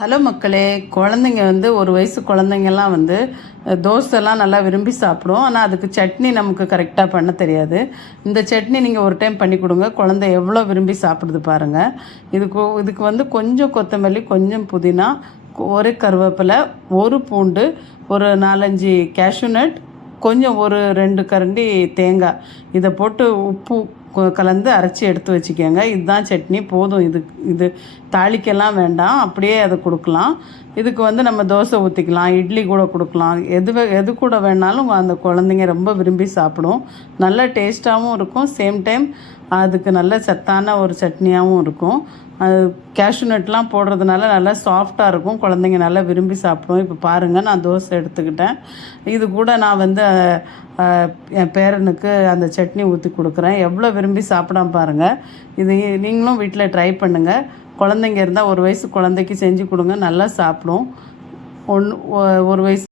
Hello மக்களே, குழந்தைங்க வந்து ஒரு வயசு குழந்தைங்கலாம் வந்து தோசைலாம் நல்லா விரும்பி சாப்பிடும். ஆனால் அதுக்கு சட்னி நமக்கு கரெக்டாக பண்ண தெரியாது. இந்த சட்னி நீங்கள் ஒரு டைம் பண்ணி கொடுங்க, குழந்தை எவ்வளோ விரும்பி சாப்பிடுது பாருங்கள். இதுக்கு வந்து கொஞ்சம் கொத்தமல்லி, கொஞ்சம் புதினா, ஒரு கருவேப்பிலை, ஒரு பூண்டு, ஒரு 4 5 கேஷ்யூ நட், கொஞ்சம் ஒரு 2 கரண்டி தேங்காய், இதை போட்டு உப்பு கலந்து அரைச்சி எடுத்து வச்சுக்கோங்க. இதுதான் சட்னி போதும். இது தாளிக்கெல்லாம் வேண்டாம், அப்படியே அதை கொடுக்கலாம். இதுக்கு வந்து நம்ம தோசை ஊற்றிக்கலாம், இட்லி கூட கொடுக்கலாம், எது கூட வேணாலும் அந்த குழந்தைங்க ரொம்ப விரும்பி சாப்பிடும். நல்ல டேஸ்ட்டாகவும் இருக்கும், சேம் டைம் அதுக்கு நல்ல சத்தான ஒரு சட்னியாகவும் இருக்கும். அது கேஷ்யூ நட்லாம் போடுறதுனால நல்லா சாஃப்டாக இருக்கும், குழந்தைங்க நல்லா விரும்பி சாப்பிடும். இப்போ பாருங்கள், நான் தோசை எடுத்துக்கிட்டேன். இது கூட நான் வந்து என் பேரனுக்கு அந்த சட்னி ஊற்றி கொடுக்குறேன். எவ்வளோ விரும்பி சாப்பிடாம பாருங்கள். இது நீங்களும் வீட்டில் ட்ரை பண்ணுங்கள். குழந்தைங்க இருந்தால் ஒரு வயசு குழந்தைக்கு செஞ்சு கொடுங்க, நல்லா சாப்பிடும். ஒரு வயசு